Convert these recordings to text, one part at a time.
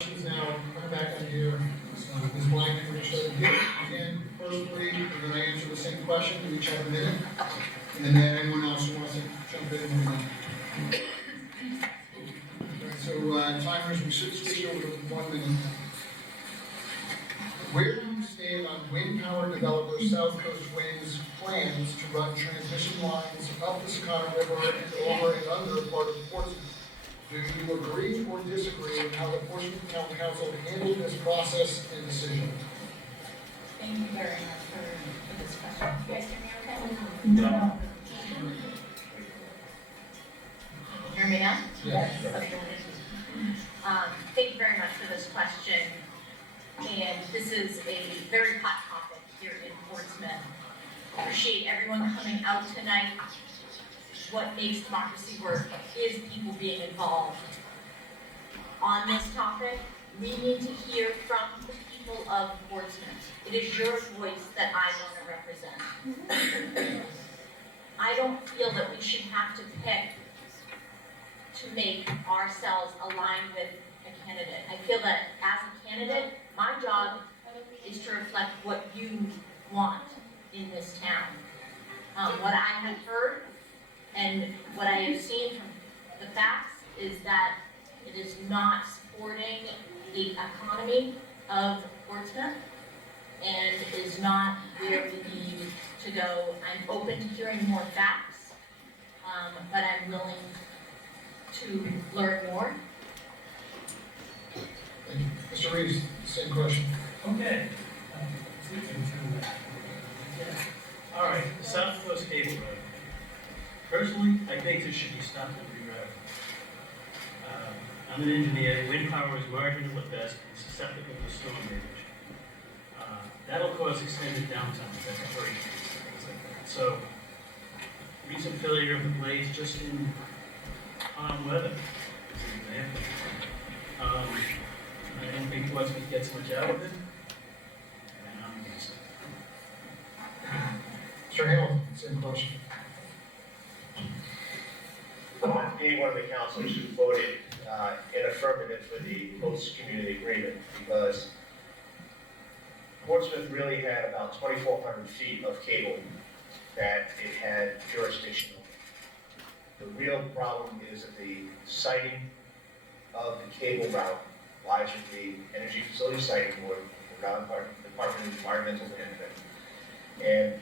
Now, coming back on here, Ms. Blank, we're going to start here again, first three, and then I answer the same question, we each have a minute, and then anyone else who wants to jump in, we're going to. So, timers, we should switch over to 1 minute. Where do you stand on wind power developer South Coast Wind's plans to run transmission lines up the Secana River and over and under part of Portsmouth? Do you agree or disagree with how the Portsmouth Town Council handled this process and decision? Thank you very much for this question. You guys hear me okay? No. Hear me now? Yes. Okay. Thank you very much for this question. And this is a very hot topic here in Portsmouth. Appreciate everyone coming out tonight. What makes democracy work is people being involved. On this topic, we need to hear from the people of Portsmouth. It is your voice that I want to represent. I don't feel that we should have to pick to make ourselves aligned with a candidate. I feel that as a candidate, my job is to reflect what you want in this town. What I have heard and what I have seen from the facts is that it is not supporting the economy of Portsmouth and is not where we need to go. I'm open to hearing more facts, but I'm willing to learn more. Thank you. Mr. Reeves, same question. Okay. All right, South Coast Cable Road. Personally, I think this should be stopped and rerouted. I'm an engineer. Wind power is marginal at best and susceptible to storm damage. That'll cause extended downtime, that's hurricanes, things like that. So, recent failure of the blades just in calm weather is an example. I don't think Portsmouth gets much out of it. And I'm against it. Mr. Hamilton, same question. Being one of the councilors who voted in affirmative for the host community agreement, because Portsmouth really had about 2,400 feet of cable that it had jurisdiction over. The real problem is that the siting of the cable route lies with the Energy Facility Siting Board, the Department of Environmental Management. And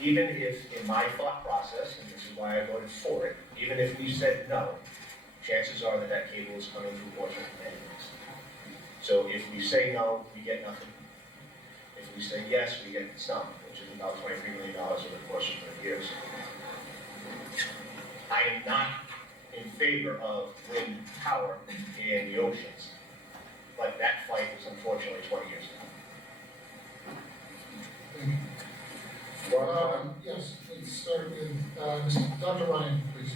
even if, in my thought process, and this is why I voted for it, even if we said no, chances are that that cable is coming through Portsmouth anyways. So if we say no, we get nothing. If we say yes, we get some, which is about $23 million over the course of 30 years. I am not in favor of wind power in the oceans, but that fight was unfortunately 20 years ago. Thank you. Yes, let's start with Dr. Ryan, please.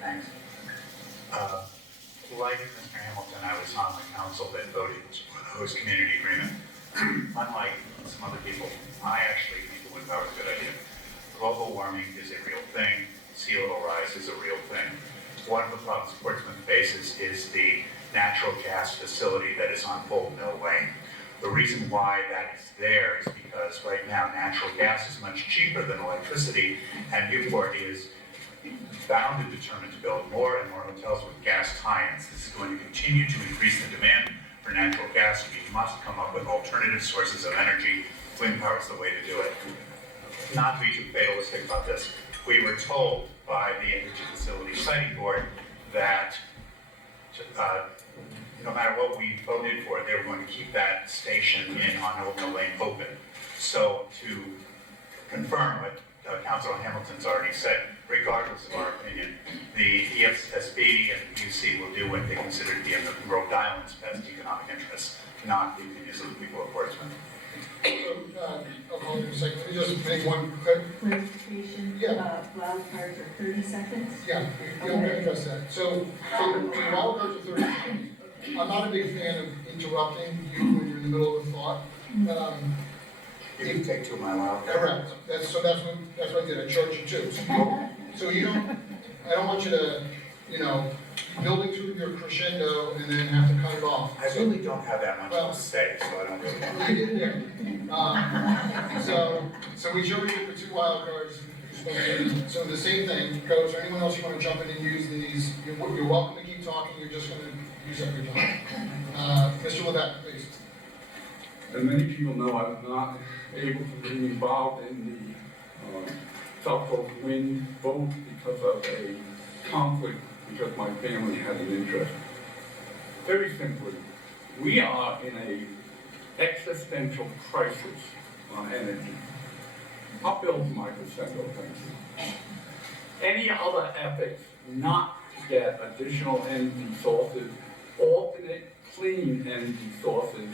Thanks. Like Mr. Hamilton, I was on the council that voted for the host community agreement. Unlike some other people, I actually think the wind power is a good idea. Global warming is a real thing. Sea level rise is a real thing. One of the problems Portsmouth faces is the natural gas facility that is on Bolton Mill Lane. The reason why that is there is because right now natural gas is much cheaper than electricity, and Newport is bound and determined to build more and more hotels with gas tie-ins. This is going to continue to increase the demand for natural gas. We must come up with alternative sources of energy. Wind power is the way to do it. Not to be too fatalistic about this, we were told by the Energy Facility Siting Board that no matter what we voted for, they were going to keep that station on Old Mill Lane open. So to confirm what Councilor Hamilton's already said, regardless of our opinion, the ESSB and the UC will do what they consider to be in the Rhode Island's best economic interests, not the opinions of the people of Portsmouth. So, I'll hold you a second. Let me just make one quick clarification. Yeah. Wild cards are 30 seconds. Yeah, I'm going to address that. So the wild cards are 30 seconds. I'm not a big fan of interrupting you when you're in the middle of a thought. You can take 2 of my wild cards. Correct. That's what I did. I charged you 2. So you don't. I don't want you to, building to your crescendo and then have to cut it off. I really don't have that much Well- to say, so I don't really want to. You didn't hear. So we showed you the 2 wild cards. So the same thing, Coach, or anyone else you want to jump in and use these, you're welcome to keep talking, you're just going to use up your time. Mr. Levesque, please. As many people know, I was not able to be involved in the South Coast Wind vote because of a conflict, because my family had an interest. Very simply, we are in a existential crisis on energy. I'll build my crescendo, thank you. Any other efforts not to get additional energy sources, alternate clean energy sources,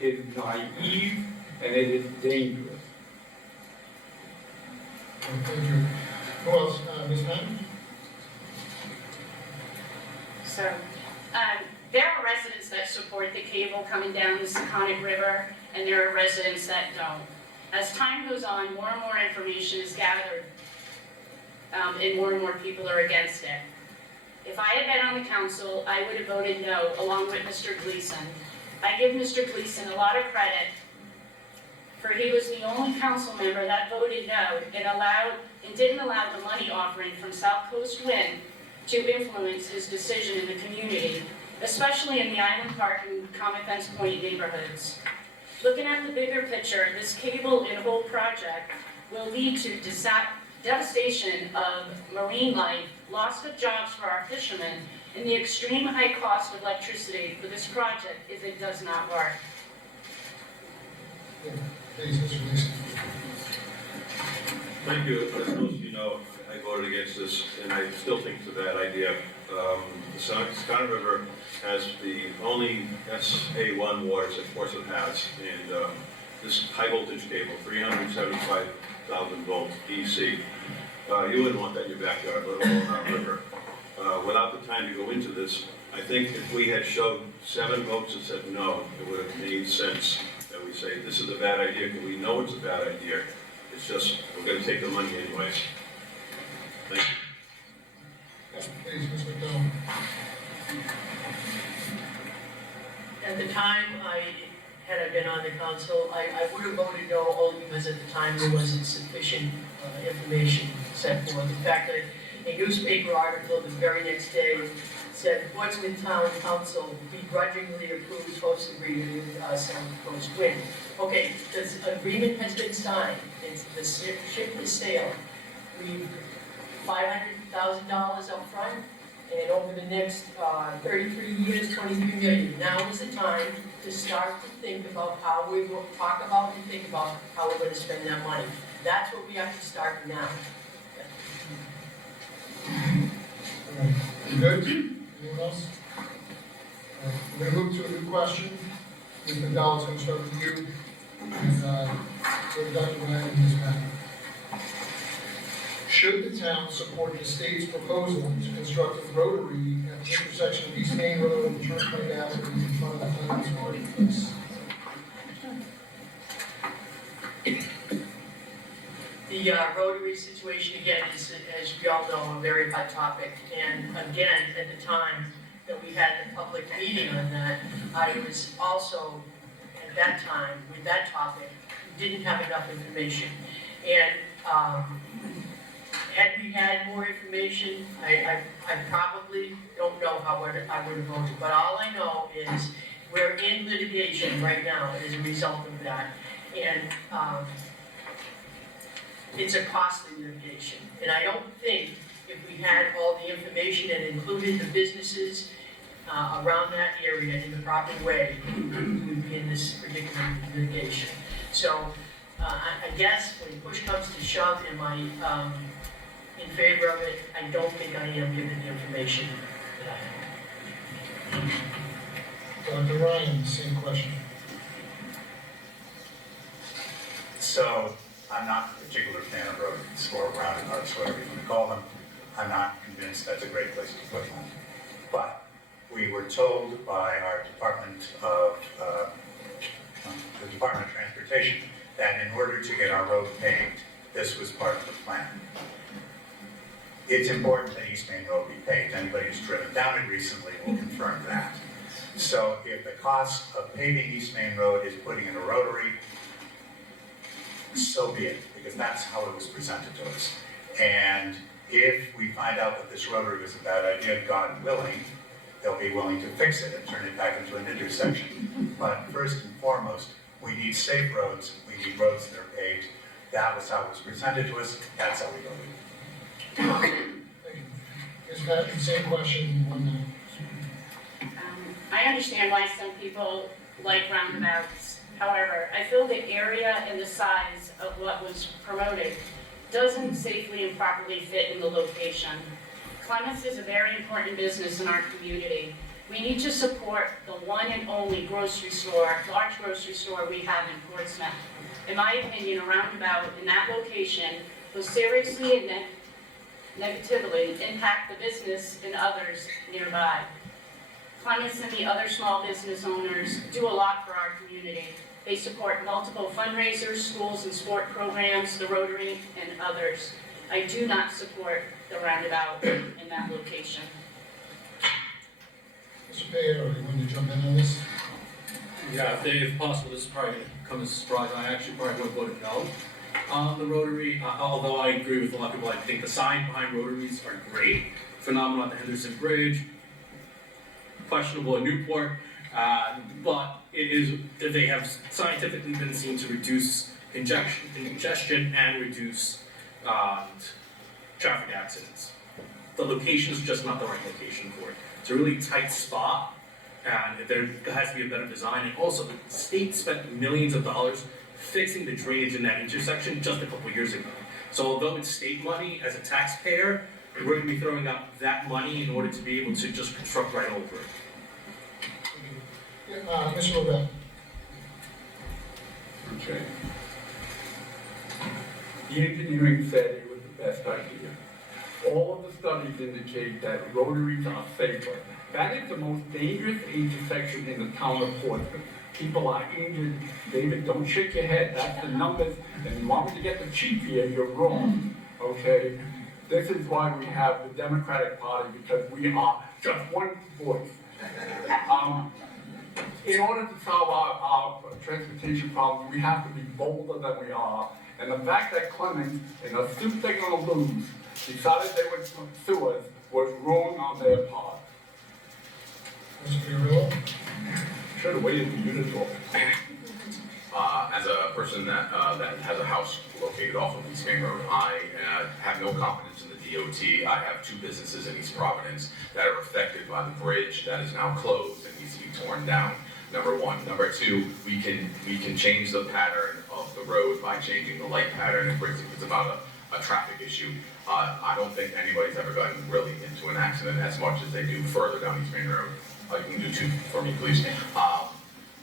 is naive and it is dangerous. Thank you. Who else? Ms. Patton? So, there are residents that support the cable coming down the Seconic River, and there are residents that don't. As time goes on, more and more information is gathered, and more people are against it. If I had been on the council, I would have voted no, along with Mr. Gleason. I give Mr. Gleason a lot of credit, for he was the only council member that voted no and didn't allow the money offering from South Coast Wind to influence his decision in the community, especially in the Island Park and Common Fence Point neighborhoods. Looking at the bigger picture, this cable and whole project will lead to devastation of marine life, loss of jobs for our fishermen, and the extreme high cost of electricity for this project if it does not work. Yeah, please, Mr. Gleason. Thank you. As most of you know, I voted against this, and I still think it's a bad idea. The Seconic River has the only SA1 waters that Portsmouth has, and this high voltage cable, 375,000 volts DC, you wouldn't want that in your backyard, let alone our river. Without the time to go into this, I think if we had showed 7 votes that said no, it would have made sense that we say, this is a bad idea, because we know it's a bad idea. It's just, we're going to take the money anyways. Thank you. Please, Ms. McDonald. At the time, had I been on the council, I would have voted no only because at the time there wasn't sufficient information set forth. In fact, a newspaper article the very next day said Portsmouth Town Council begrudgingly approves host agreement with South Coast Wind. Okay, this agreement has been signed. The ship is sailed. We've $500,000 up front, and over the next 33 years, $23 million. Now is the time to start to think about how we will talk about and think about how we're going to spend that money. That's what we have to start now. All right. You good? Anyone else? All right. We're going to move to a new question. Ms. McDowell, it's going to start with you. And go to Dr. Ryan and Ms. Patton. Should the town support the state's proposal to construct a rotary at the intersection of East Main Road and Turnpike Avenue in front of the Clemens Marketplace? The rotary situation, again, is, as we all know, a very hot topic. And again, at the time that we had the public meeting on that, I was also, at that time, with that topic, didn't have enough information. And had we had more information, I probably don't know how I would have voted. But all I know is we're in litigation right now as a result of that. And it's a costly litigation. And I don't think if we had all the information and included the businesses around that area in the proper way, we would be in this particular litigation. So I guess when push comes to shove, am I in favor of it? I don't think I am, given the information that I have. Dr. Ryan, same question. So, I'm not a particular fan of roads or roundabouts, whatever you want to call them. I'm not convinced that's a great place to put them. But we were told by our Department of Transportation that in order to get our road paved, this was part of the plan. it's important that East Main Road be paved. Anybody who's driven down it recently will confirm that. So if the cost of paving East Main Road is putting in a rotary, so be it, because that's how it was presented to us. And if we find out that this rotary was a bad idea, God willing, they'll be willing to fix it and turn it back into an intersection. But first and foremost, we need safe roads, we need roads that are paved. That was how it was presented to us, that's how we voted. Is that the same question, one minute? I understand why some people like roundabouts. However, I feel the area and the size of what was promoted doesn't safely and properly fit in the location. Clements is a very important business in our community. We need to support the one and only grocery store, large grocery store we have in Portsmouth. In my opinion, a roundabout in that location will seriously and negatively impact the business and others nearby. Clements and the other small business owners do a lot for our community. They support multiple fundraisers, schools and sport programs, the Rotary, and others. I do not support the roundabout in that location. Mr. Payero, you want to jump in on this? Yeah, if possible, this is probably going to come as a surprise. I actually probably would have voted no on the Rotary, although I agree with a lot of people. I think the sign behind Rotaries are great. Phenomenal at the Henderson Bridge, questionable at Newport, but they have scientifically been seen to reduce congestion and reduce traffic accidents. The location is just not the right location for it. It's a really tight spot, and there has to be a better design. And also, the state spent millions of dollars fixing the drainage in that intersection just a couple years ago. So although it's state money, as a taxpayer, we're going to be throwing out that money in order to be able to just construct right over it. Yeah, Mr. Lavelle. Okay. The engineering said it was the best idea. All of the studies indicate that rotaries are safer. That is the most dangerous intersection in the town of Portsmouth. People are injured. David, don't shake your head. That's the numbers. And you want me to get the cheap here, you're wrong. Okay? This is why we have the Democratic Party, because we are just one voice. In order to solve our transportation problems, we have to be bolder than we are. And the fact that Clements, in a suit they're going to lose, decided they would sue us was wrong on their part. Mr. Fiorillo? Should have waited for you to talk. As a person that has a house located off of East Main Road, I have no confidence in the DOT. I have two businesses in East Providence that are affected by the bridge that is now closed and needs to be torn down. Number one. Number two, we can change the pattern of the road by changing the light pattern if it's about a traffic issue. I don't think anybody's ever gotten really into an accident as much as they do further down East Main Road. You can do two for me, please.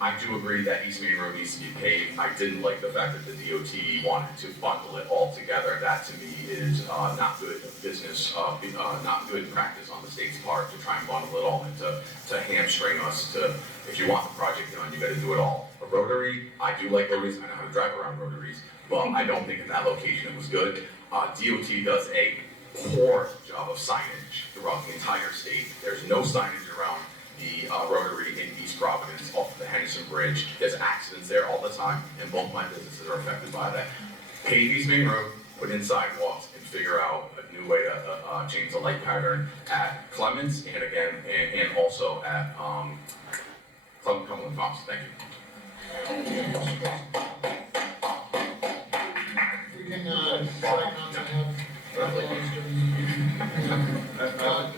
I do agree that East Main Road needs to be paved. I didn't like the fact that the DOT wanted to bundle it all together. That to me is not good business, not good practice on the state's part to try and bundle it all to hamstring us to, if you want the project done, you gotta do it all. A rotary, I do like rotaries, I know how to drive around rotaries, but I don't think in that location it was good. DOT does a poor job of signage throughout the entire state. There's no signage around the rotary in East Providence off of the Henderson Bridge. There's accidents there all the time, and both my businesses are affected by that. Pave East Main Road, put in sidewalks, and figure out a new way to change the light pattern at Clements, and again, and also at Cumberland Farms. Thank you. We can try not to have dialogues during the meeting.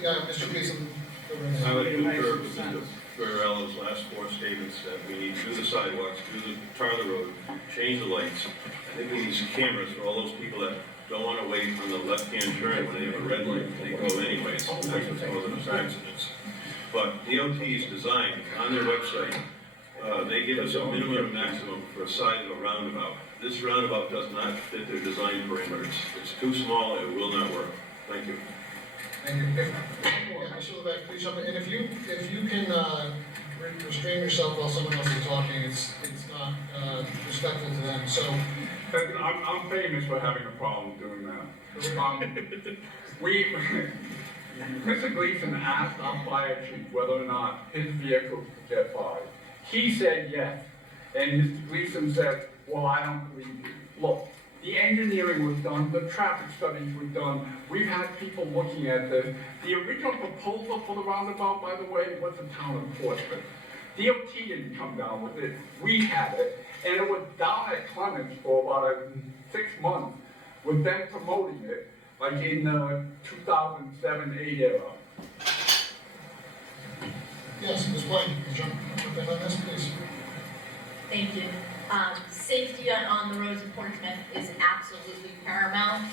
Yeah, Mr. Gleason. I would concur with Mr. Allen's last four statements that we need to do the sidewalks, tar the road, change the lights. I think we need some cameras for all those people that don't want to wait on the left-hand turn when they have a red light. They go anyways. That's what's causing us accidents. But DOT's design on their website, they give us a minimum and maximum for a size of a roundabout. This roundabout does not fit their design parameters. It's too small, it will not work. Thank you. Thank you. Yeah, Mr. Levesque, please jump in. And if you can restrain yourself while someone else is talking, it's not respectful to them. So I'm famous for having a problem doing that. Mr. Gleason asked our fire chief whether or not his vehicle could get by. He said yes, and Mr. Gleason said, well, I don't believe you. Look, the engineering was done, the traffic studies were done, we've had people looking at this. The original proposal for the roundabout, by the way, was the town of Portsmouth. DOT didn't come down with it, we had it, and it was down at Clemens for about 6 months, with them promoting it, like in 2007-8 era. Yes, Ms. White, jump in on this, please. Thank you. Safety on the roads of Portsmouth is absolutely paramount.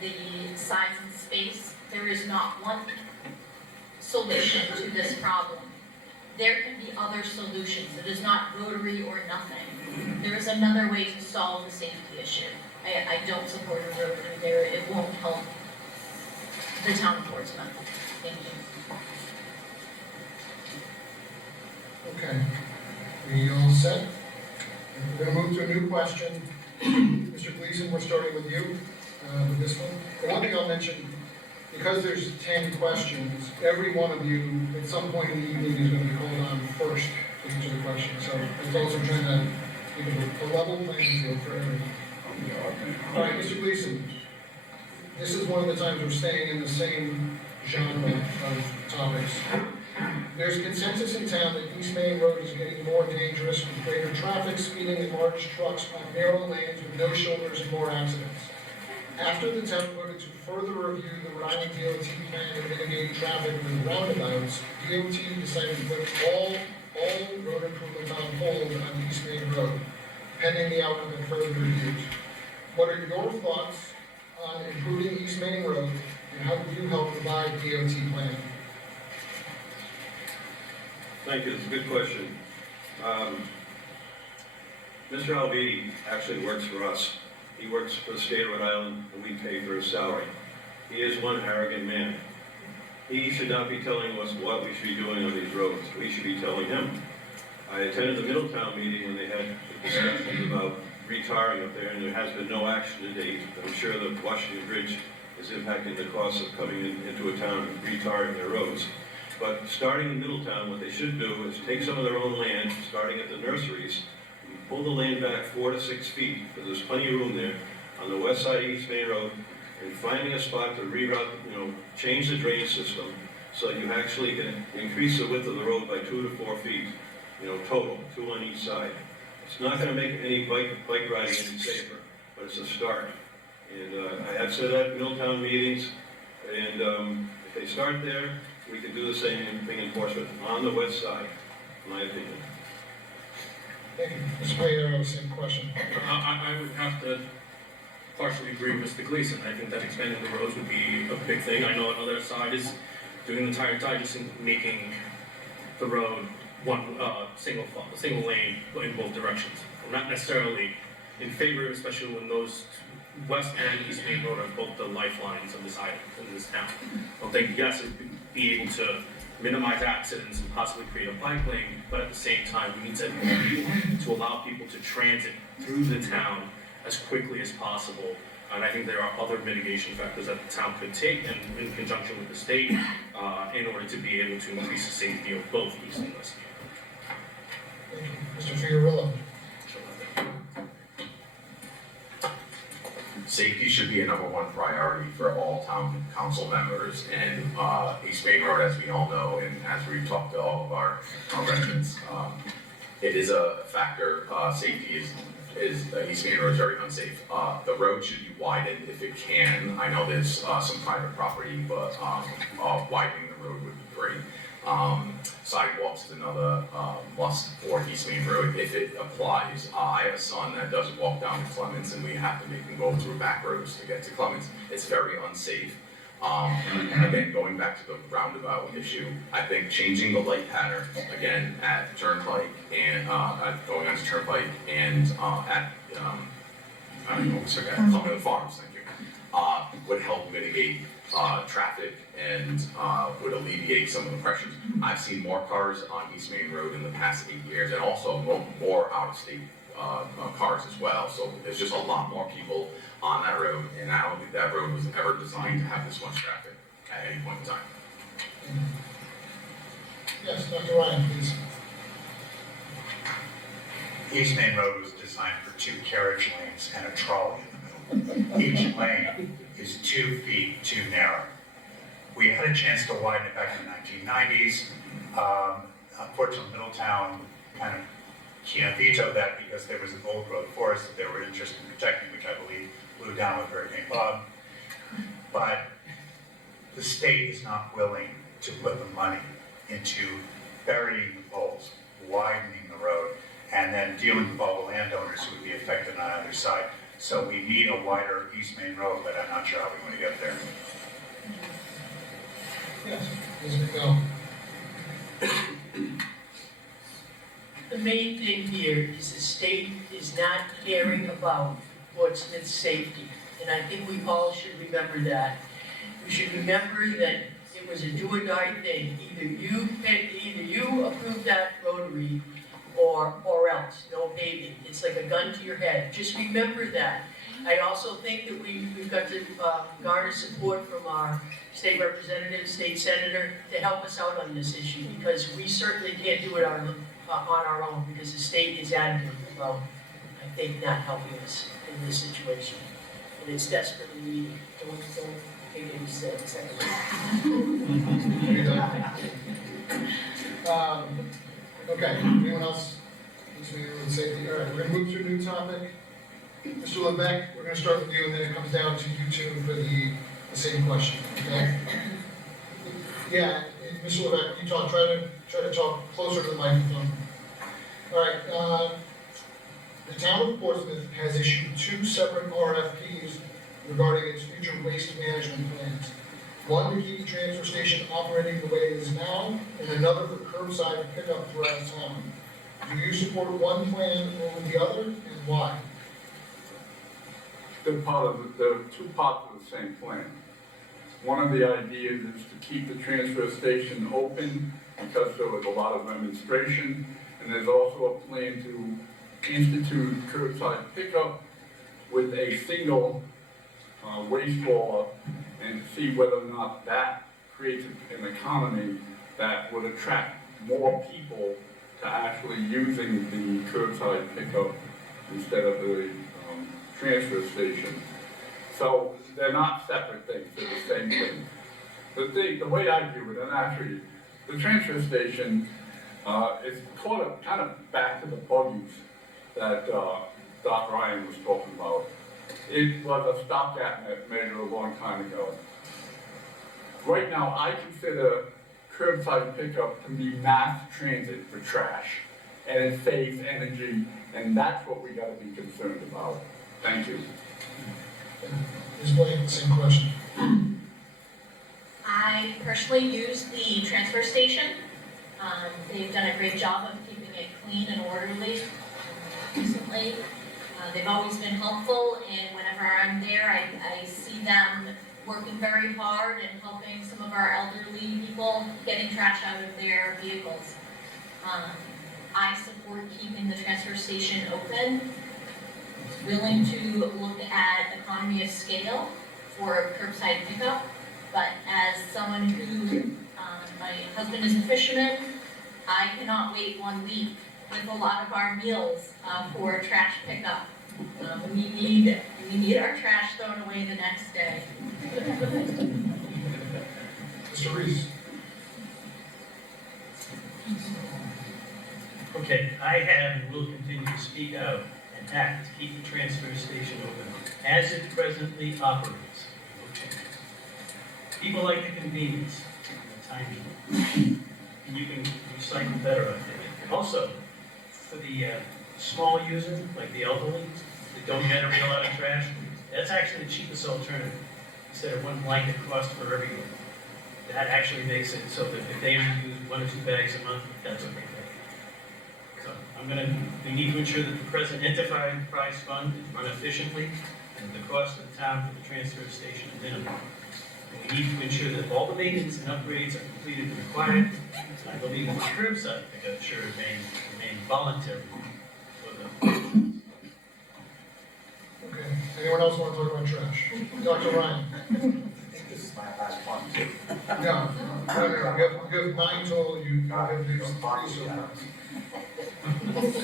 The size and space, there is not one solution to this problem. There can be other solutions. It is not rotary or nothing. There is another way to solve the safety issue. I don't support a rotary there. It won't help the town of Portsmouth. Thank you. Okay, we all set? We're gonna move to a new question. Mr. Gleason, we're starting with you, with this one. The one thing I'll mention, because there's 10 questions, every one of you, at some point in the evening, is gonna be called on first to answer the question. So it's also trying to give a level playing field for everyone. All right, Mr. Gleason, this is one of the times we're staying in the same genre of topics. There's consensus in town that East Main Road is getting more dangerous with greater traffic, speeding, and large trucks on narrow lanes with no shoulders and more accidents. After the town voted to further review the Rhode Island DOT plan to mitigate traffic with roundabouts, DOT decided to put all road improvements on hold on East Main Road, pending the outcome of further reviews. What are your thoughts on improving East Main Road, and how will you help provide DOT plan? Thank you, it's a good question. Mr. Alvedi actually works for us. He works for the state of Rhode Island, and we pay for his salary. He is one arrogant man. He should not be telling us what we should be doing on these roads. We should be telling him. I attended the Middletown meeting when they had discussions about retarring up there, and there has been no action to date. I'm sure the Washington Bridge is impacting the cost of coming into a town and retarring their roads. But starting in Middletown, what they should do is take some of their own land, starting at the nurseries, and pull the land back 4 to 6 feet, because there's plenty of room there, on the west side of East Main Road, and finding a spot to reroute, change the drainage system, so that you actually can increase the width of the road by 2 to 4 feet, total, 2 on each side. It's not gonna make any bike riding any safer, but it's a start. And I have said that at Middletown meetings, and if they start there, we could do the same thing in Portsmouth, on the west side, in my opinion. Thank you. Ms. Payero, same question. I would have to partially agree with Mr. Gleason. I think that expanding the roads would be a big thing. I know another side is doing the entire time, just making the road one single lane in both directions. I'm not necessarily in favor, especially when those West and East Main Road are both the lifelines of this island, in this town. I think, yes, it would be able to minimize accidents and possibly create a bike lane, but at the same time, we need to to allow people to transit through the town as quickly as possible. And I think there are other mitigation factors that the town could take in conjunction with the state in order to be able to increase the safety of both East and West. Thank you. Mr. Fiorillo. Safety should be a #1 priority for all town council members, and East Main Road, as we all know, and as we've talked to all of our residents, it is a factor. Safety is East Main Road is very unsafe. The road should be widened if it can. I know there's some private property, but widening the road would be great. Sidewalks is another must for East Main Road if it applies. I have a son that doesn't walk down to Clemens, and we have to make him go through back roads to get to Clemens. It's very unsafe. Again, going back to the roundabout issue, I think changing the light pattern again at Turnpike and going on to Turnpike and at Cumberland Farms, thank you, would help mitigate traffic and would alleviate some of the pressures. I've seen more cars on East Main Road in the past 8 years, and also more out-of-state cars as well. So there's just a lot more people on that road, and I don't think that road was ever designed to have this much traffic at any point in time. Yes, Dr. Ryan, please. East Main Road was designed for 2 carriage lanes and a trolley in the middle. Each lane is 2 feet too narrow. We had a chance to widen it back in the 1990s. Unfortunately, Middletown kind of vetoed that because there was an old growth forest that they were interested in protecting, which I believe blew down with Hurricane Bob. But the state is not willing to put the money into burying the poles, widening the road, and then dealing with all the landowners who would be affected on either side. So we need a wider East Main Road, but I'm not sure how we want to get there. Yes, Ms. McDowell. The main thing here is the state is not caring about Portsmouth's safety, and I think we all should remember that. We should remember that it was a do or die thing. Either you approve that rotary or else, no paving. It's like a gun to your head. Just remember that. I also think that we've got to garner support from our state representative, state senator, to help us out on this issue, because we certainly can't do it on our own, because the state is adamant about, I think, not helping us in this situation. And it's desperately needed. Don't take any seconds. Okay, anyone else? Safety. All right, we're gonna move to a new topic. Mr. Levesque, we're gonna start with you, and then it comes down to you two for the same question, okay? Yeah, and Mr. Levesque, you talk, try to talk closer to the microphone. All right, the town of Portsmouth has issued 2 separate RFPs regarding its future waste management plans. One to keep the transfer station operating the way it is now, and another for curbside pickup throughout town. Do you support one plan over the other, and why? They're they're 2 parts of the same plan. One of the ideas is to keep the transfer station open because there was a lot of demonstration, and there's also a plan to institute curbside pickup with a single waste hauler and see whether or not that creates an economy that would attract more people to actually using the curbside pickup instead of the transfer station. So they're not separate things, they're the same thing. The way I view it, and actually, the transfer station is kind of back to the buggies that Doc Ryan was talking about. It was a stopgap measure a long time ago. Right now, I consider curbside pickup to be mass transit for trash, and it saves energy, and that's what we gotta be concerned about. Thank you. Ms. Blaine, same question. I personally use the transfer station. They've done a great job of keeping it clean and orderly recently. They've always been helpful, and whenever I'm there, I see them working very hard and helping some of our elderly people getting trash out of their vehicles. I support keeping the transfer station open, willing to look at economy of scale for curbside pickup, but as someone who, my husband is a fisherman, I cannot wait 1 week with a lot of our meals for trash pickup. We need our trash thrown away the next day. Mr. Reese. Okay, I have and will continue to speak out and act to keep the transfer station open as it presently operates. No changes. People like the convenience, the timing, and you can recycle better out there. Also, for the small user, like the elderly, that don't generate a lot of trash, that's actually the cheapest alternative. Instead of one blanket cost for everyone. That actually makes it so that if they only use 1 or 2 bags a month, that's okay. So we need to ensure that the present enterprise fund is run efficiently and the cost of the town for the transfer station is minimal. And we need to ensure that all the maintenance and upgrades are completed and required. I believe that the curbside pickup should remain voluntary for the Okay, anyone else want to talk about trash? Dr. Ryan? I think this is my last one too. No, you have 9 total, you have these 3 so far.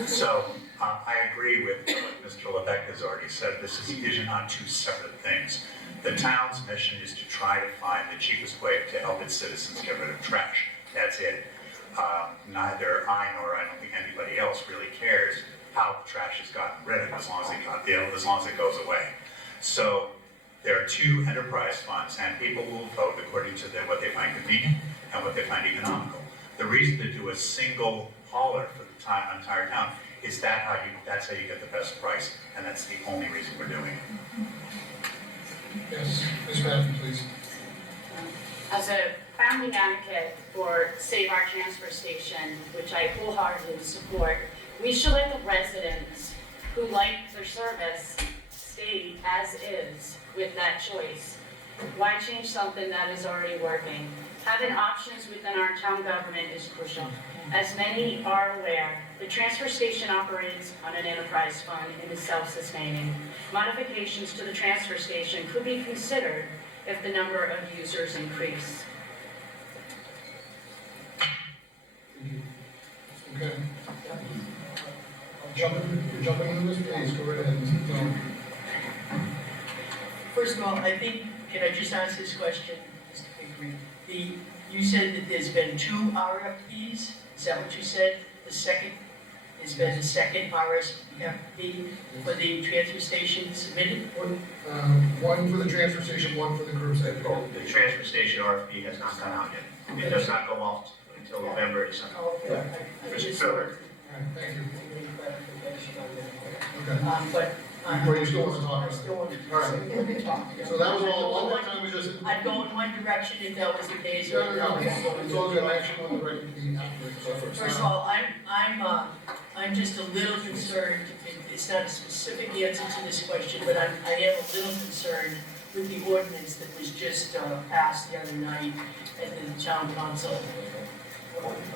So, I agree with what Mr. Levesque has already said. This is not two separate things. The town's mission is to try to find the cheapest way to help its citizens get rid of trash. That's it. Neither I nor I don't think anybody else really cares how the trash is gotten rid of as long as it goes away. So there are 2 enterprise funds, and people will vote according to what they find convenient and what they find economical. The reason to do a single hauler for the entire town is that's how you get the best price, and that's the only reason we're doing it. Yes, Ms. Patton, please. As a founding advocate for Save Our Transfer Station, which I wholeheartedly support, we should let the residents who like their service stay as is with that choice. Why change something that is already working? Having options within our town government is crucial. As many are aware, the transfer station operates on an enterprise fund and is self-sustaining. Modifications to the transfer station could be considered if the number of users increase. Okay. Jumping into this, please, go right ahead. First of all, I think, can I just ask this question, Mr. Pickering? You said that there's been 2 RFPs, is that what you said? There's been a second RFP for the transfer station submitted? One for the transfer station, one for the curbside pickup. The transfer station RFP has not gone out yet. It does not go off until November, December. Oh, okay. I just wanted All right, thank you. any clarification on that. Okay. But. Or you still want to talk I about it? still want to All talk. Yeah. So that was all that time was just. I'd go in one direction if that was the case. No, it's all good, I actually want the right to be after. First of all, I'm just a little concerned, it's not a specific answer to this question, but I am a little concerned with the ordinance that was just passed the other night at the town council.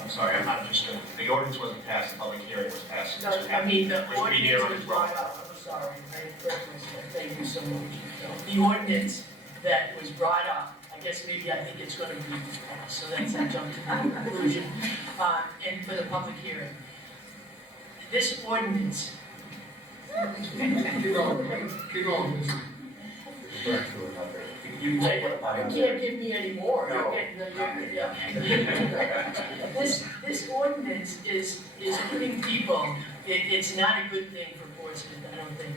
I'm sorry, I'm not just, the ordinance wasn't passed, the public hearing was passed. No, I mean, the With media ordinance on was it. brought up, I'm sorry, I correct myself, thank you so much. The ordinance that was brought up, I guess maybe I think it's gonna be passed, so that's a jump to the conclusion. And for the public hearing. This ordinance, Keep going, please. you can't give me any more. This ordinance is putting people, it's not a good thing for Portsmouth, I don't think.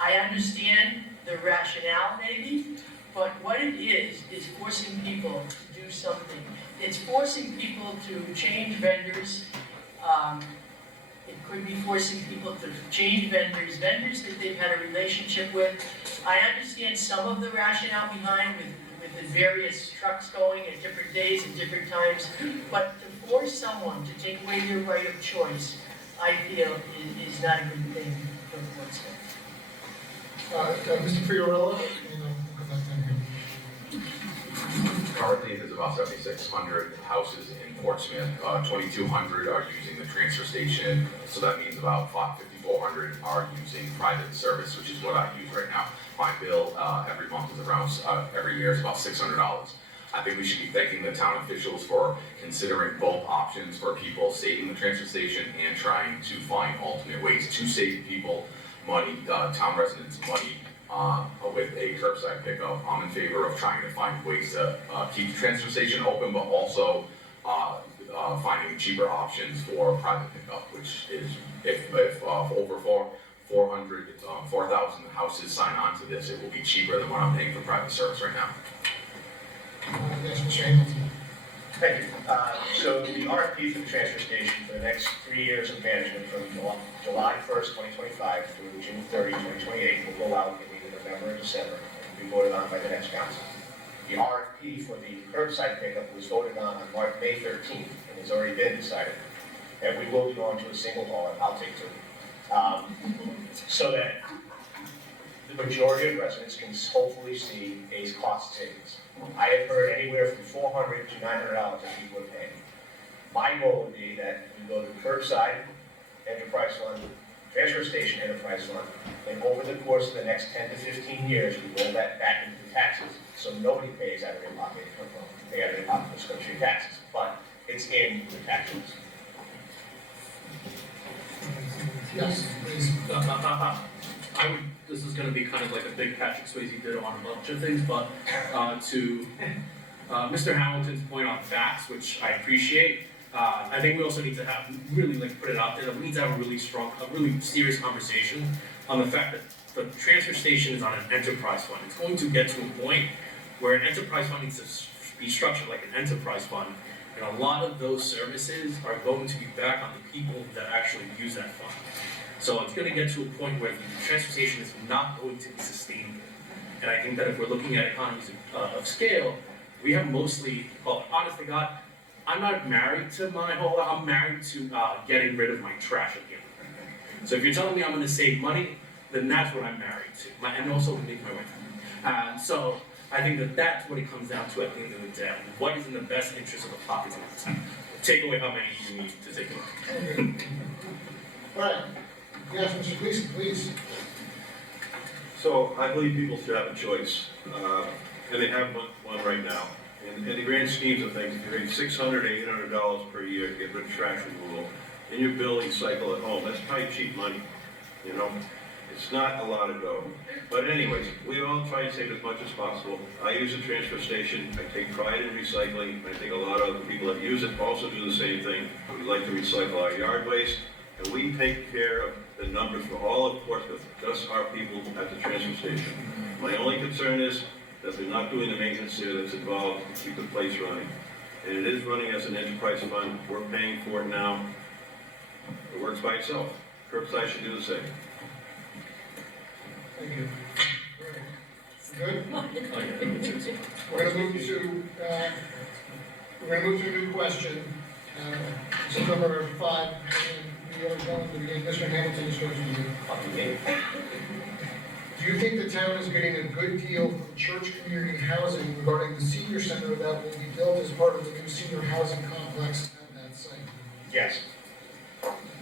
I understand the rationale maybe, but what it is forcing people to do something. It's forcing people to change vendors. It could be forcing people to change vendors that they've had a relationship with. I understand some of the rationale behind with the various trucks going at different days and different times, but to force someone to take away their right of choice, I feel is not a good thing for Portsmouth. Mr. Fiorella, and then we'll come back down here. Currently, there's about 7,600 houses in Portsmouth. 2,200 are using the transfer station, so that means about 5,400 are using private service, which is what I use right now. My bill every month is around, every year is about $600. I think we should be thanking the town officials for considering both options for people saving the transfer station and trying to find alternate ways to save people money, town residents money, with a curbside pickup. I'm in favor of trying to find ways to keep the transfer station open, but also finding cheaper options for private pickup, which is if over 4,000 houses sign on to this, it will be cheaper than what I'm paying for private service right now. Yes, Mr. Hamilton. Thank you. So the RFP for the transfer station for the next 3 years of management from July 1st, 2025 through June 30, 2028 will go out in either November or December and be voted on by the next council. The RFP for the curbside pickup was voted on May 13th and has already been decided. And we will be going to a single hauler, I'll take 2. So that the majority of residents can hopefully see a cost savings. I have heard anywhere from $400 to $900 that people are paying. My goal would be that we go to curbside, enterprise fund, transfer station enterprise fund, and over the course of the next 10 to 15 years, we roll that back into the taxes, so nobody pays out of their pocket, they out of their pocket, it's going to be taxes, but it's in the tax rules. Yes, please. I would, this is gonna be kind of like a big Patrick Swayze did on a bunch of things, but, to, Mr. Hamilton's point on facts, which I appreciate, I think we also need to have, really like put it out there, that we need to have a really serious conversation on the fact that the transfer station is on an enterprise fund. It's going to get to a point where an enterprise fund needs to be structured like an enterprise fund, and a lot of those services are going to be back on the people that actually use that fund. So it's gonna get to a point where the transfer station is not going to be sustainable. And I think that if we're looking at economies of scale, we have mostly, well, honest to God, I'm not married to my whole, I'm married to getting rid of my trash again. So if you're telling me I'm gonna save money, then that's what I'm married to, and also make my wife. So I think that that's what it comes down to at the end of the day. What is in the best interest of the pockets of the town? Take away how many you need to take away. All right. Yes, Mr. Gleason, please. So I believe people should have a choice, and they have one right now. In the grand schemes of things, if you're paying $600, $800 per year to get rid of trash removal, in your building cycle at home, that's probably cheap money, you know? It's not a lot of dough. But anyways, we all try and save as much as possible. I use a transfer station, I take pride in recycling, I think a lot of other people that use it also do the same thing. We like to recycle our yard waste, and we take care of the numbers for all of Portsmouth, just our people at the transfer station. My only concern is that they're not doing the maintenance there that's involved to keep the place running. And it is running as an enterprise fund, we're paying for it now. It works by itself. Curbside should do the same. Thank you. Good? We're gonna move to a new question. This is number 5, and the other one, Mr. Hamilton is going to you. Do you think the town is getting a good deal from church community housing regarding the senior center that will be built as part of the new senior housing complex at that site? Yes.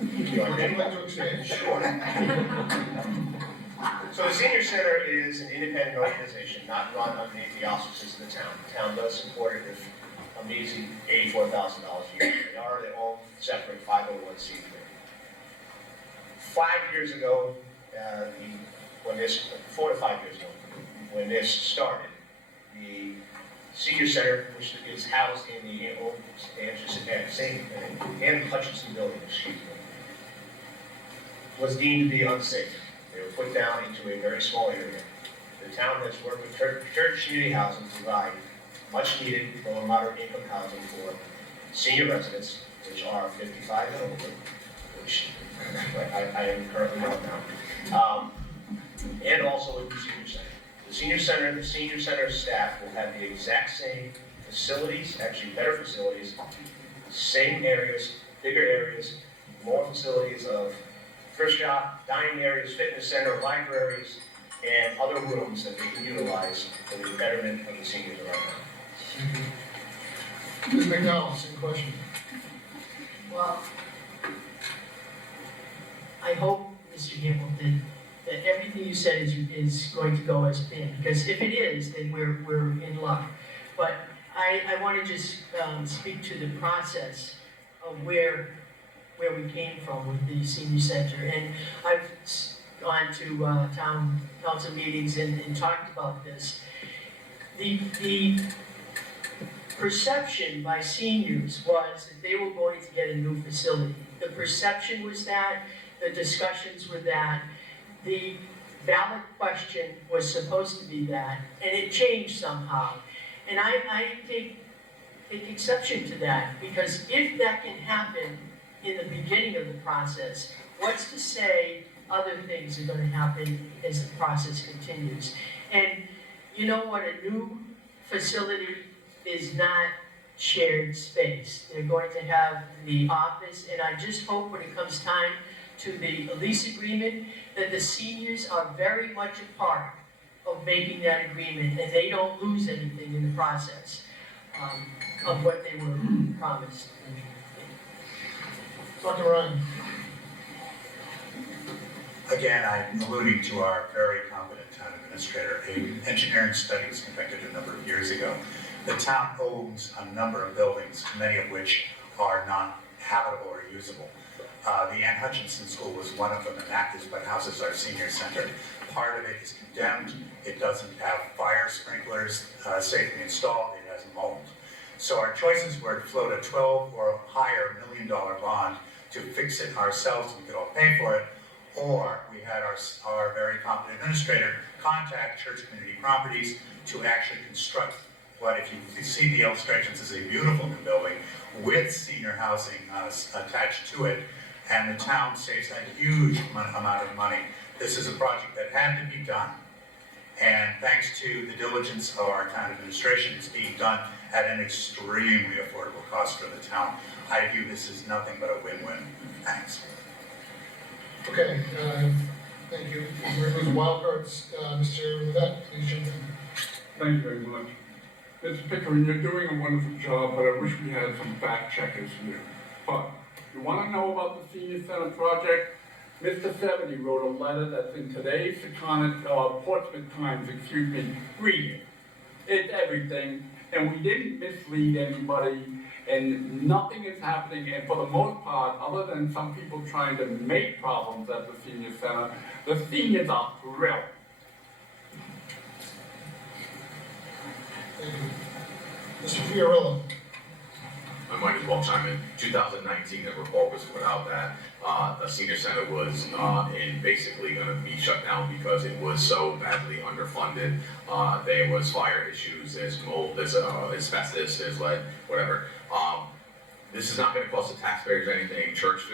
Would you like to expand? Sure. So the senior center is an independent organization, not run underneath the auspices of the town. The town does support it with a measly $84,000 a year. They are their own separate 501c3. 5 years ago, 4 to 5 years ago, when this started, the senior center, which is housed in the old Ann Hutchinson building, was deemed to be unsafe. They were put down into a very small area. The town has worked with church community housing to provide much needed low and moderate income housing for senior residents, which are 55 and older, which I am currently one now, and also with the senior center. The senior center staff will have the exact same facilities, actually better facilities, same areas, bigger areas, more facilities of thrift shop, dining areas, fitness center, libraries, and other rooms that they can utilize for the betterment of the seniors around town. Ms. McDowell, same question. Well, I hope, Mr. Hamilton, that everything you said is going to go as planned, because if it is, then we're in luck. But I want to just speak to the process of where we came from with the senior center. And I've gone to town council meetings and talked about this. The perception by seniors was that they were going to get a new facility. The perception was that, the discussions were that, the ballot question was supposed to be that, and it changed somehow. And I take exception to that, because if that can happen in the beginning of the process, what's to say other things are going to happen as the process continues? And you know what, a new facility is not shared space. They're going to have the office, and I just hope when it comes time to the lease agreement, that the seniors are very much a part of making that agreement, and they don't lose anything in the process of what they were promised. Dr. Ryan. Again, I'm alluding to our very competent town administrator. An engineering study was conducted a number of years ago. The town owns a number of buildings, many of which are not habitable or usable. The Ann Hutchinson School was one of them, and that is what houses our senior center. Part of it is condemned. It doesn't have fire sprinklers safely installed. It has mold. So our choices were to float a 12 or higher $1 million bond to fix it ourselves, we could all pay for it, or we had our very competent administrator contact Church Community Properties to actually construct what, if you see the illustrations, is a beautiful new building with senior housing attached to it, and the town saves a huge amount of money. This is a project that had to be done, and thanks to the diligence of our town administration, it's being done at an extremely affordable cost for the town. I view this as nothing but a win-win. Thanks. Okay, thank you. We're going to wild cards. Mr. Levette, please jump in. Thank you very much. Mr. Pickering, you're doing a wonderful job, but I wish we had some fact checkers here. But you want to know about the senior center project? Mr. 70 wrote a letter that's in today's Portsmouth Times, read it. It's everything, and we didn't mislead anybody, and nothing is happening, and for the most part, other than some people trying to make problems at the senior center, the seniors are thrilled. Thank you. Mr. Fiorillo. I might as well chime in. 2019, the report was put out that the senior center was basically going to be shut down because it was so badly underfunded. There was fire issues, there's mold, there's asbestos, there's lead, whatever. This is not going to cost the taxpayers anything. Church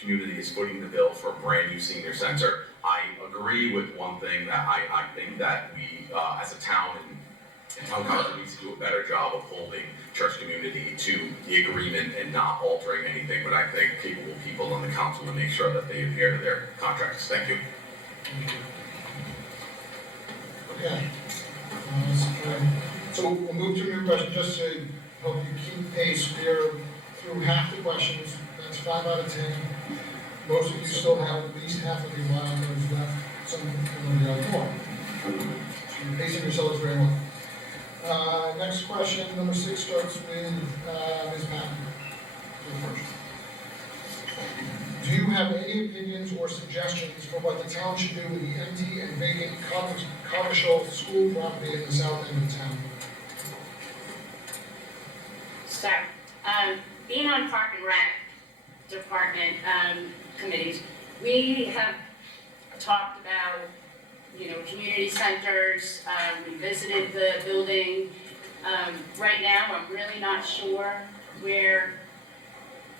community is footing the bill for a brand new senior center. I agree with one thing that I think that we, as a town and town council, needs to do a better job of holding church community to the agreement and not altering anything, but I think capable people on the council to make sure that they adhere to their contracts. Thank you. Okay. So we'll move to a new question just to help you keep pace. We're through half the questions. That's 5 out of 10. Most of you still have at least half of your wild cards left. Some of you have more. So you're pacing yourselves very well. Next question, number 6, starts with Ms. Patton. Do you have any opinions or suggestions for what the town should do with the empty and vacant commercial school property in the south end of town? So, being on Park and Rec Department committees, we have talked about, community centers. We visited the building. Right now, I'm really not sure where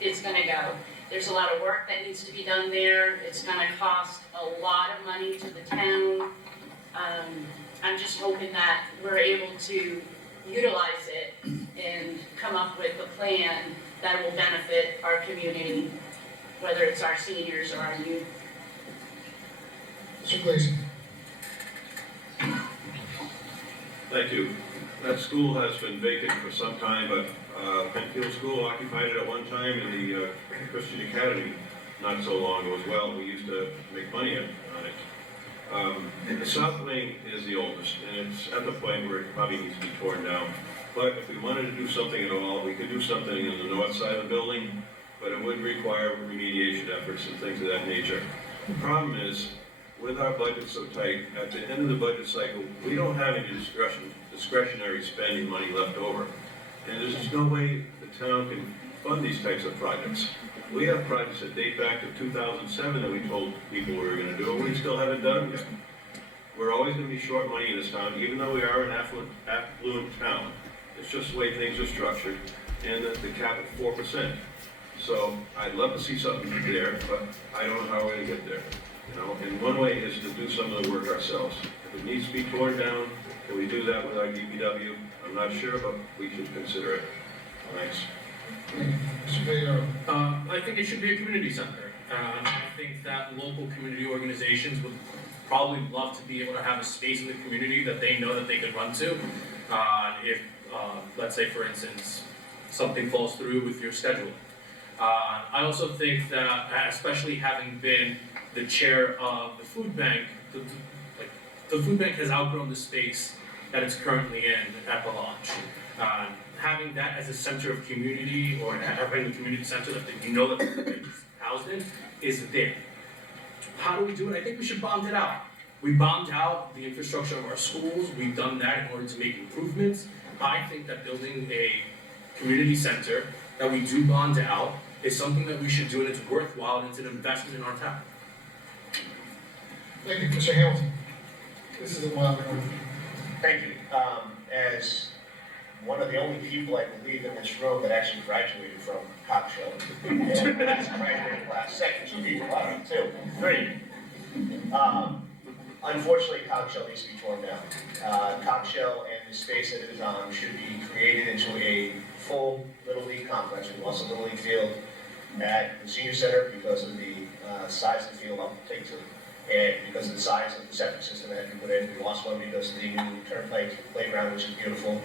it's gonna go. There's a lot of work that needs to be done there. It's gonna cost a lot of money to the town. I'm just hoping that we're able to utilize it and come up with a plan that will benefit our community, whether it's our seniors or our youth. Mr. Gleason. Thank you. That school has been vacant for some time, but Penfield School occupied it at one time, and the Christian Academy not so long ago as well. We used to make money on it. The south wing is the oldest, and it's at the point where it probably needs to be torn down. But if we wanted to do something at all, we could do something in the north side of the building, but it would require remediation efforts and things of that nature. The problem is, with our budget so tight, at the end of the budget cycle, we don't have any discretionary spending money left over. And there's just no way the town can fund these types of projects. We have projects that date back to 2007 that we told people we were going to do, and we still haven't done them yet. We're always going to be short money in this town, even though we are an affluent town. It's just the way things are structured, and the cap at 4%. So I'd love to see something there, but I don't know how we're going to get there. And one way is to do some of the work ourselves. If it needs to be torn down, can we do that with our DPW? I'm not sure, but we should consider it. Thanks. Mr. Fayero. I think it should be a community center. I think that local community organizations would probably love to be able to have a space in the community that they know that they could run to. If, let's say for instance, something falls through with your scheduling. I also think that, especially having been the chair of the food bank, the food bank has outgrown the space that it's currently in at the lodge. Having that as a center of community, or having a community center that you know that the food bank is housed in, is there. How do we do it? I think we should bond it out. We bombed out the infrastructure of our schools. We've done that in order to make improvements. I think that building a community center that we do bond out is something that we should do, and it's worthwhile, and it's an investment in our town. Thank you, Mr. Hamilton. This is a wild card. Thank you. As one of the only people, I believe, in this room that actually graduated from Cox Shell, and that's graduating class, second, 2 people, all right, 2, 3. Unfortunately, Cox Shell needs to be torn down. Cox Shell and the space that it is on should be created into a full Little League complex. We lost a Little League field at the senior center because of the size of the field, I'll take 2. And because of the size of the septic system that had been put in, we lost one because of the new turnpike playground, which is beautiful.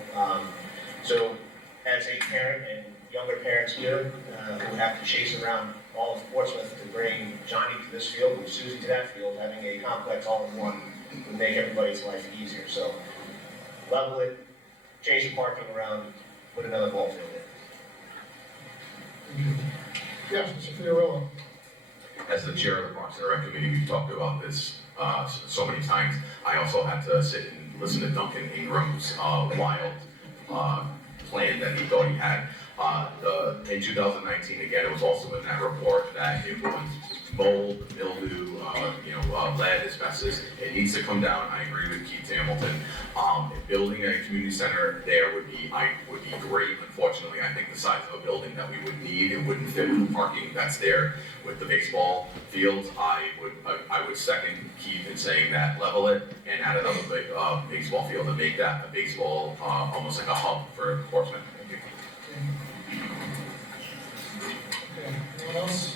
So as a parent and younger parents here who have to chase around all of Portsmouth to bring Johnny to this field and Susie to that field, having a complex all in one would make everybody's life easier. So level it, change the parking around, put another ball field in. Yes, Mr. Fiorillo. As the chair of the Parks and Rec Committee, we've talked about this so many times. I also had to sit and listen to Duncan Ingram's wild plan that he thought he had. In 2019, again, it was also in that report that it was mold, mildew, lead, asbestos. It needs to come down. I agree with Keith Hamilton. Building a community center there would be great. Unfortunately, I think the size of a building that we would need, it wouldn't fit with the parking that's there with the baseball fields. I would second Keith in saying that level it and add another big baseball field and make that a baseball almost like a hub for Portsmouth. Thank you. Okay, anyone else?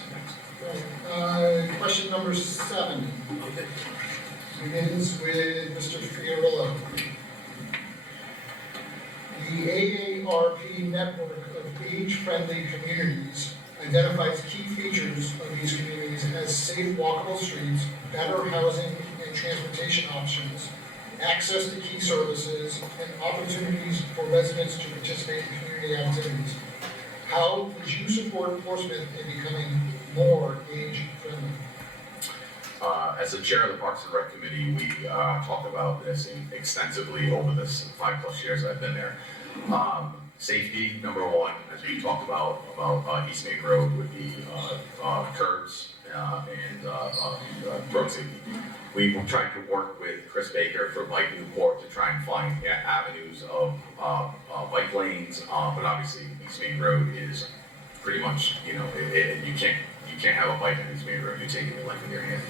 Question number 7 begins with Mr. Fiorillo. The AARP network of age-friendly communities identifies key features of these communities as safe walkable streets, better housing and transportation options, access to key services, and opportunities for residents to participate in community activities. How would you support Portsmouth in becoming more age-friendly? As the chair of the Parks and Rec Committee, we talked about this extensively over this 5+ years I've been there. Safety, number 1, as we talked about East Main Road with the curbs and road safety. We've tried to work with Chris Baker for Newport to try and find avenues of bike lanes, but obviously East Main Road is pretty much, you can't have a bike on East Main Road, you're taking your life in your hand.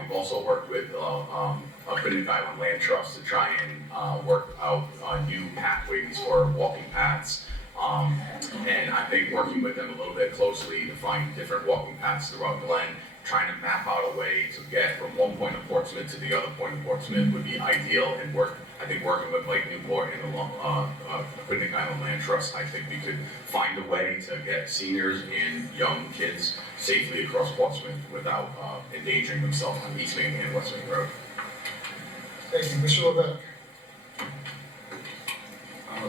We've also worked with Pickering Island Land Trust to try and work out new pathways for walking paths. And I think working with them a little bit closely to find different walking paths throughout Glen, trying to map out a way to get from one point of Portsmouth to the other point of Portsmouth would be ideal. And I think working with Newport and the Pickering Island Land Trust, I think we could find a way to get seniors and young kids safely across Portsmouth without endangering themselves on East Main and West Main Road. Thank you. Mr. Levesque.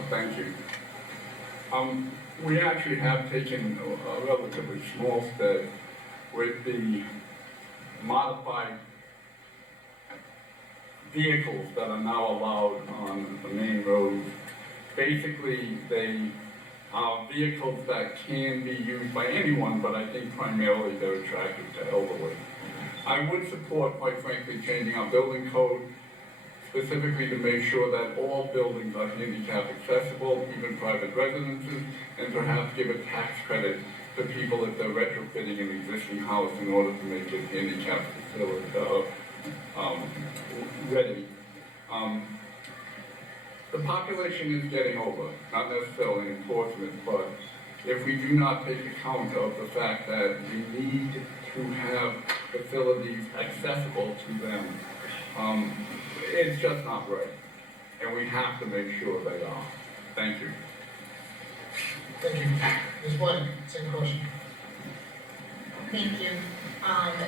Thank you. We actually have taken a relatively small step with the modified vehicles that are now allowed on the main road. Basically, they are vehicles that can be used by anyone, but I think primarily they're attractive to elderly. I would support, quite frankly, changing our building code specifically to make sure that all buildings are handicap accessible, even private residences, and perhaps give a tax credit to people if they're retrofitting an existing house in order to make it handicap ready. The population is getting older, not necessarily in Portsmouth, but if we do not take account of the fact that we need to have facilities accessible to them, it's just not right. And we have to make sure they are. Thank you. Thank you. Ms. Blank, same question. Thank you.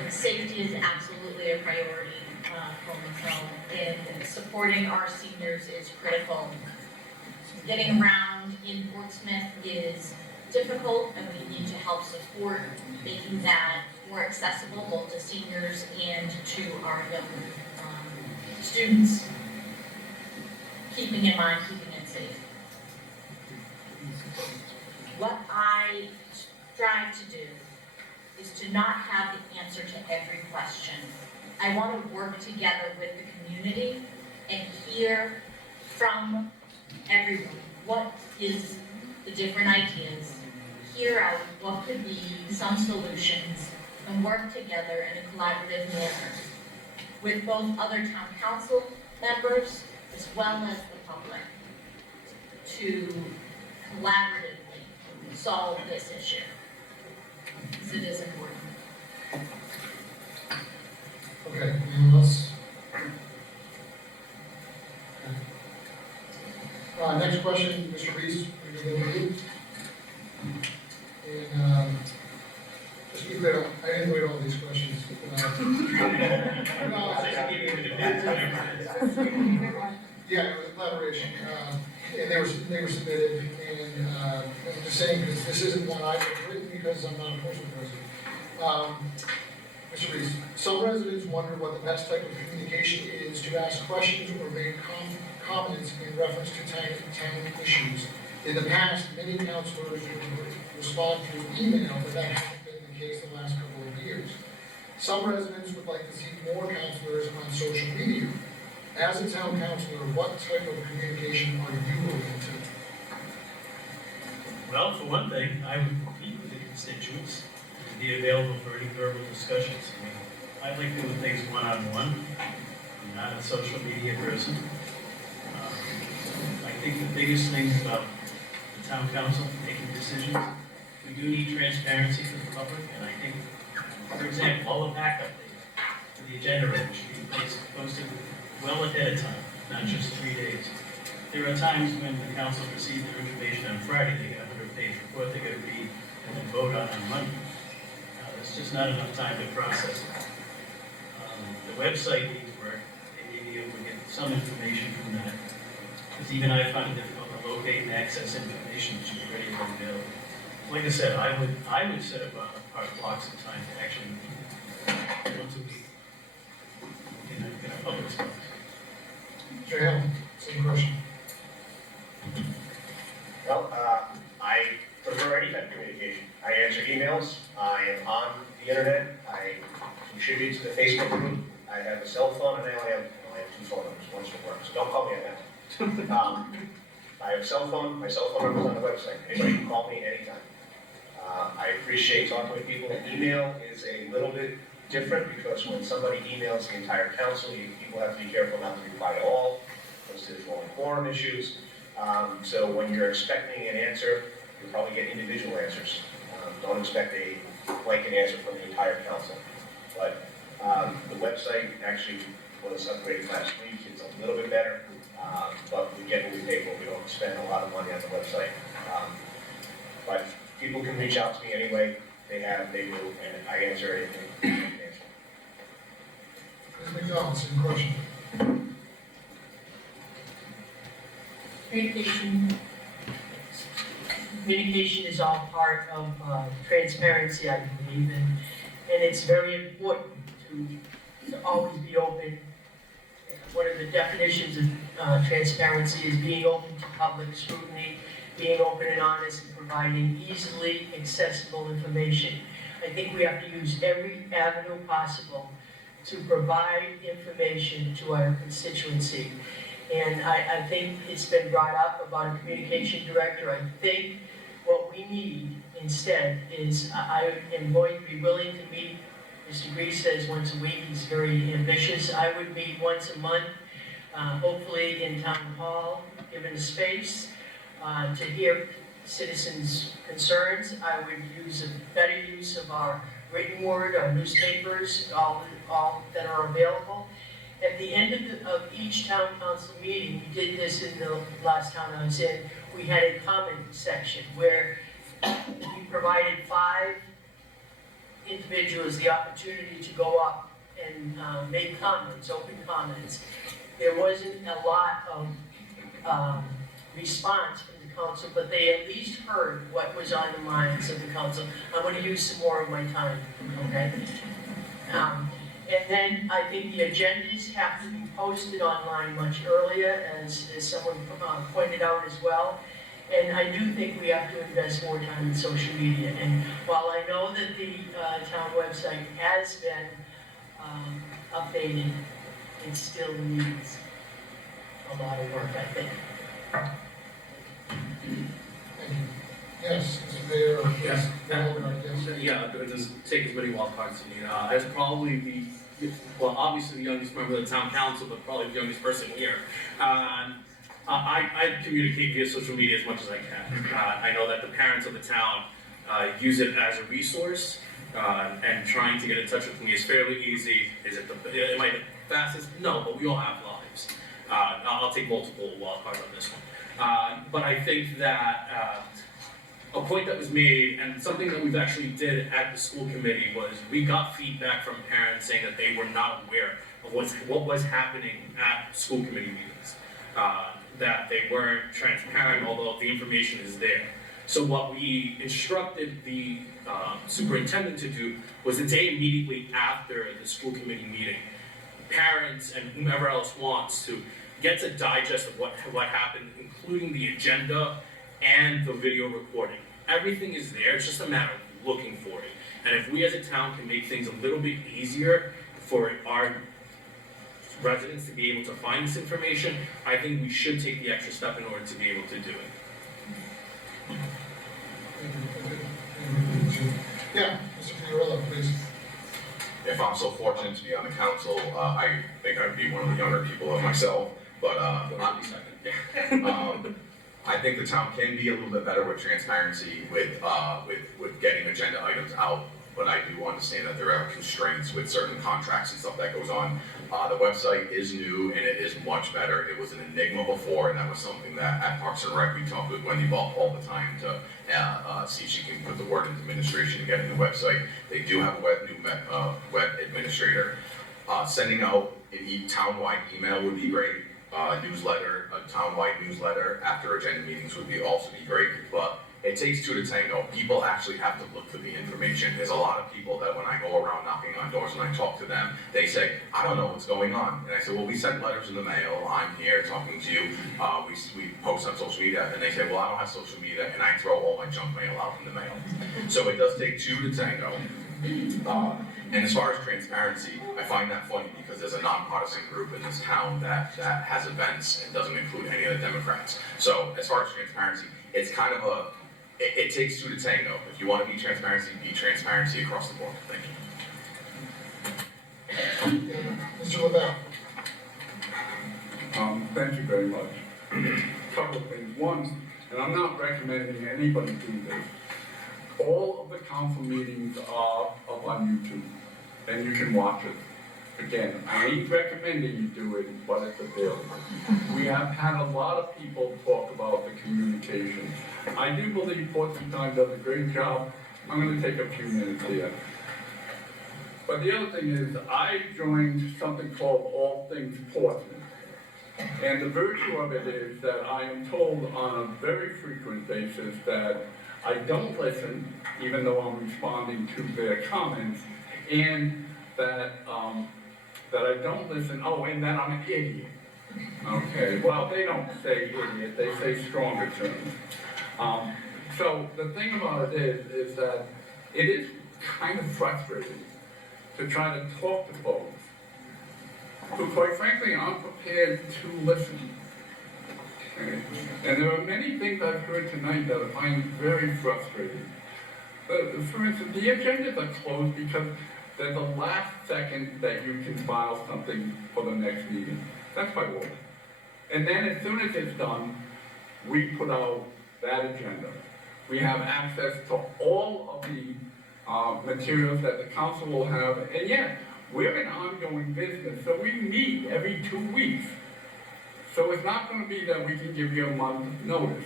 Safety is absolutely a priority for myself, and supporting our seniors is critical. Getting around in Portsmouth is difficult, and we need to help support making that more accessible both to seniors and to our young students, keeping in mind keeping it safe. What I strive to do is to not have the answer to every question. I want to work together with the community and hear from everyone what is the different ideas, hear out what could be some solutions, and work together in a collaborative manner with both other town council members as well as the public to collaboratively solve this issue, because it is important. Okay, anyone else? Okay. Next question, Mr. Reese, we're going to you. And just to be clear, I didn't read all these questions. Yeah, it was a collaboration, and they were submitted, and I'm just saying, because this isn't one I've written because I'm not a personal president. Mr. Reese, some residents wonder what the best type of communication is to ask questions or make comments in reference to town issues. In the past, many councilors would respond through email, but that hasn't been the case the last couple of years. Some residents would like to see more councilors on social media. As a town councilor, what type of communication are you open to? Well, for one thing, I would meet with the constituents and be available for any verbal discussions. I mean, I like doing things one-on-one. I'm not a social media person. I think the biggest thing about the town council making decisions, we do need transparency for the public, and I think, for example, all the backup data for the agenda items should be posted well ahead of time, not just 3 days. There are times when the council receives their information on Friday, they get a 100-page report they got to read and then vote on Monday. There's just not enough time to process it. The website needs work. They may be able to get some information from that. Because even I find it difficult to locate and access information that should be ready and available. Like I said, I would set apart blocks of time to actually meet once a week in a public space. Mr. Hamlin, same question. Well, I prefer any type of communication. I answer emails, I am on the internet, I contribute to the Facebook group, I have a cell phone, and I only have 2 phone numbers, one's for work, so don't call me on that. I have a cell phone, my cell phone number's on the website, anybody can call me anytime. I appreciate talking with people. Email is a little bit different because when somebody emails the entire council, people have to be careful not to reply to all, because there's rolling quorum issues. So when you're expecting an answer, you'll probably get individual answers. Don't expect a blanket answer from the entire council. But the website actually was upgraded last week. It's a little bit better, but we get what we pay for. We don't spend a lot of money on the website. But people can reach out to me anyway. They do, and I answer anything. Ms. McDonald, same question. Communication is all part of transparency, I believe, and it's very important to always be open. One of the definitions of transparency is being open to public scrutiny, being open and honest, and providing easily accessible information. I think we have to use every avenue possible to provide information to our constituency. And I think it's been brought up about a communication director. I think what we need instead is, I am going to be willing to meet, Mr. Grease says once a week, he's very ambitious. I would meet once a month, hopefully in town hall, given the space, to hear citizens' concerns. I would use a better use of our written word, our newspapers, all that are available. At the end of each town council meeting, we did this in the last town I was in, we had a comment section where we provided 5 individuals the opportunity to go up and make comments, open comments. There wasn't a lot of response from the council, but they at least heard what was on the minds of the council. I'm going to use some more of my time, okay? And then I think the agendas have to be posted online much earlier, as someone pointed out as well. And I do think we have to invest more time in social media. And while I know that the town website has been updated, it still needs a lot of work, I think. Yes, Mr. Mayor, Yes. yes. Yeah, it doesn't take as many wild cards as you need. As probably well, obviously the youngest member of the town council, but probably the youngest person here. I communicate via social media as much as I can. I know that the parents of the town use it as a resource, and trying to get in touch with me is fairly easy. Am I the fastest? No, but we all have lives. I'll take multiple wild cards on this one. But I think that a point that was made, and something that we've actually did at the school committee, was we got feedback from parents saying that they were not aware of what was happening at school committee meetings. That they weren't transparent, although the information is there. So what we instructed the superintendent to do was the day immediately after the school committee meeting, parents and whomever else wants to get a digest of what happened, including the agenda and the video recording. Everything is there, it's just a matter of looking for it. And if we as a town can make things a little bit easier for our residents to be able to find this information, I think we should take the extra step in order to be able to do it. Yeah, Mr. Fiorillo, please. If I'm so fortunate to be on the council, I think I'd be one of the younger people of myself, but I think the town can be a little bit better with transparency, with getting agenda items out, but I do understand that there are constraints with certain contracts and stuff that goes on. The website is new and it is much better. It was an enigma before, and that was something that at Parks and Rec we talked with Wendy Ball all the time to see if she can put the word into administration to get in the website. They do have a new web administrator. Sending out an town-wide email would be great. Newsletter, a town-wide newsletter after agenda meetings would also be great, but it takes two to tango. People actually have to look for the information. There's a lot of people that when I go around knocking on doors and I talk to them, they say, I don't know what's going on. And I say, well, we send letters in the mail. I'm here talking to you. We post on social media. And they say, well, I don't have social media, and I throw all my junk mail out in the mail. So it does take two to tango. And as far as transparency, I find that funny because there's a nonpartisan group in this town that has events and doesn't include any of the Democrats. So as far as transparency, it's kind of it takes two to tango. If you want to be transparency across the board. Thank you. Mr. Lavelle. Thank you very much. A couple of things. One, and I'm not recommending anybody do this, all of the council meetings are up on YouTube, and you can watch it. Again, I ain't recommending you do it, but it's available. We have had a lot of people talk about the communication. I do believe Portsmouth Times does a great job. I'm going to take a few minutes here. But the other thing is, I joined something called All Things Portsmouth. And the virtue of it is that I am told on a very frequent basis that I don't listen, even though I'm responding to their comments, and that I don't listen, and that I'm an idiot. Okay, well, they don't say idiot, they say stronger terms. So the thing about it is that it is kind of frustrating to try to talk to folks who, quite frankly, aren't prepared to listen. Okay. And there are many things I've heard tonight that I find very frustrating. For instance, the agendas are closed because there's a last second that you can file something for the next meeting. That's by law. And then as soon as it's done, we put out that agenda. We have access to all of the materials that the council will have, and yet, we're in ongoing business, so we meet every 2 weeks. So it's not going to be that we can give you a month's notice.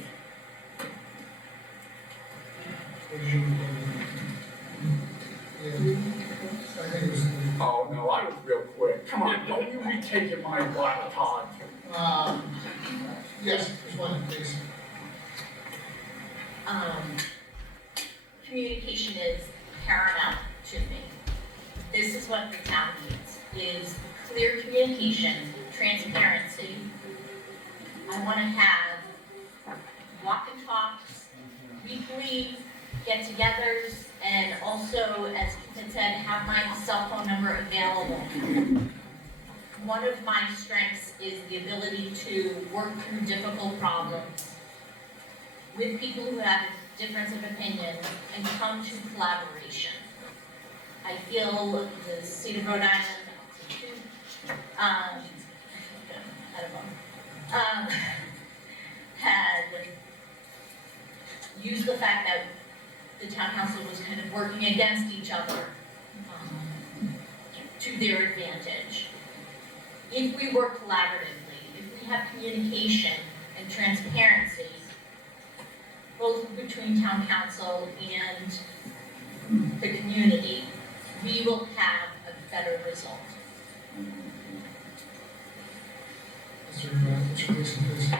I think it was, Oh, no, I was real quick. Come on, don't you be taking my time. yes, there's one, please. Communication is paramount to me. This is what the town needs, is clear communication, transparency. I want to have walk and talks, weekly get-togethers, and also, as Ethan said, have my cell phone number available. One of my strengths is the ability to work through difficult problems with people who have a difference of opinion and come to collaboration. I feel the state of Rhode Island, had used the fact that the town council was kind of working against each other to their advantage. If we work collaboratively, if we have communication and transparency, both between town council and the community, we will have a better result. Mr. Gleason, please.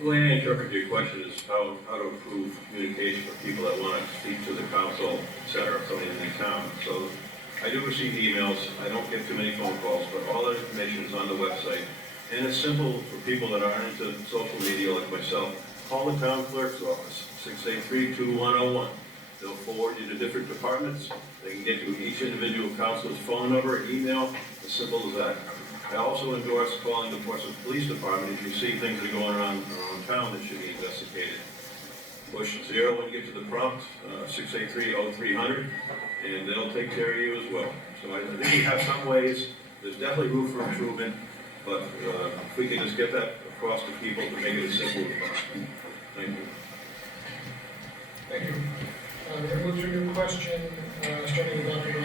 The way I interpret your question is how to improve communication for people that want to speak to the council, et cetera, somebody in the town. So I do receive emails, I don't get too many phone calls, but all that information is on the website. And it's simple for people that aren't into social media like myself. Call the town clerk's office, 683-2101. They'll forward you to different departments. They can get you each individual council's phone number, email, as simple as that. I also endorse calling the Portsmouth Police Department if you see things that are going on around town that should be investigated. Push 0 when you get to the prompt, 683-0300, and they'll take care of you as well. So I think we have some ways, there's definitely room for improvement, but if we can just get that across to people to make it as simple as possible. Thank you. Thank you. We're going to move to a new question, starting with Dr.